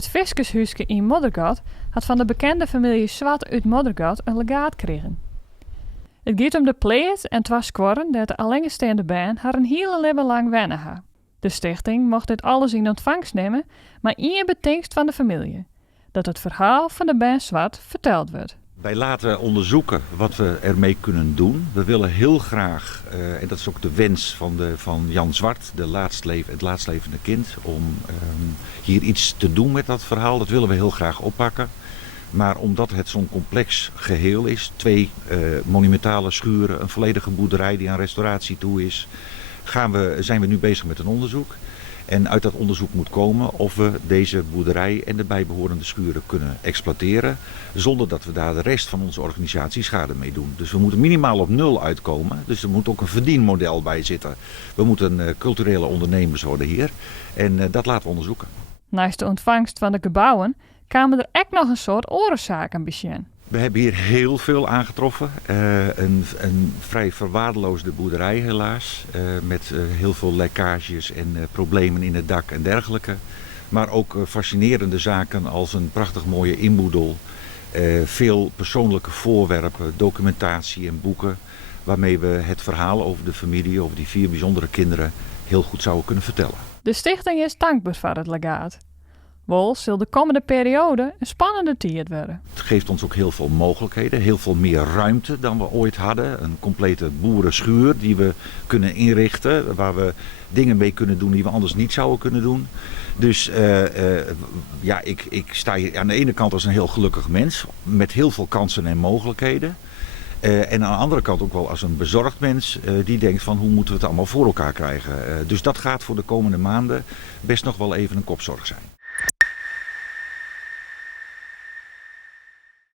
Het Fiskershuiske in Moddergat had van de bekende familie Swart uit Moddergat een legaat gekregen. Het gaat om de pleet en 2 squarren dat de alleenstaande baan haar een hele leven lang wennen ha. De stichting mocht dit alles in ontvangst nemen, maar één betingst van de familie: dat het verhaal van de baan Swart verteld wordt. Wij laten onderzoeken wat we ermee kunnen doen. We willen heel graag, en dat is ook de wens van Jan Zwart, het laatst levende kind, om hier iets te doen met dat verhaal. Dat willen we heel graag oppakken. Maar omdat het zo'n complex geheel is, 2 monumentale schuren, een volledige boerderij die aan restauratie toe is, zijn we nu bezig met een onderzoek. En uit dat onderzoek moet komen of we deze boerderij en de bijbehorende schuren kunnen exploiteren, zonder dat we daar de rest van onze organisatie schade mee doen. Dus we moeten minimaal op 0 uitkomen. Dus er moet ook een verdienmodel bij zitten. We moeten culturele ondernemers worden hier. En dat laten we onderzoeken. Naast de ontvangst van de gebouwen kwamen er ook nog een soort oorzaken bij. We hebben hier heel veel aangetroffen. Een vrij verwaarloosde boerderij helaas. Met heel veel lekkages en problemen in het dak en dergelijke. Maar ook fascinerende zaken als een prachtig mooie inboedel. Veel persoonlijke voorwerpen, documentatie en boeken. Waarmee we het verhaal over de familie, over die 4 bijzondere kinderen, heel goed zouden kunnen vertellen. De stichting is dankbaar voor het legaat. Wel zal de komende periode een spannende tijd worden. Het geeft ons ook heel veel mogelijkheden, heel veel meer ruimte dan we ooit hadden. Een complete boerenschuur die we kunnen inrichten, waar we dingen mee kunnen doen die we anders niet zouden kunnen doen. Dus ik sta hier aan de ene kant als een heel gelukkig mens, met heel veel kansen en mogelijkheden. En aan de andere kant ook wel als een bezorgd mens die denkt van hoe moeten we het allemaal voor elkaar krijgen. Dus dat gaat voor de komende maanden best nog wel even een kopzorg zijn.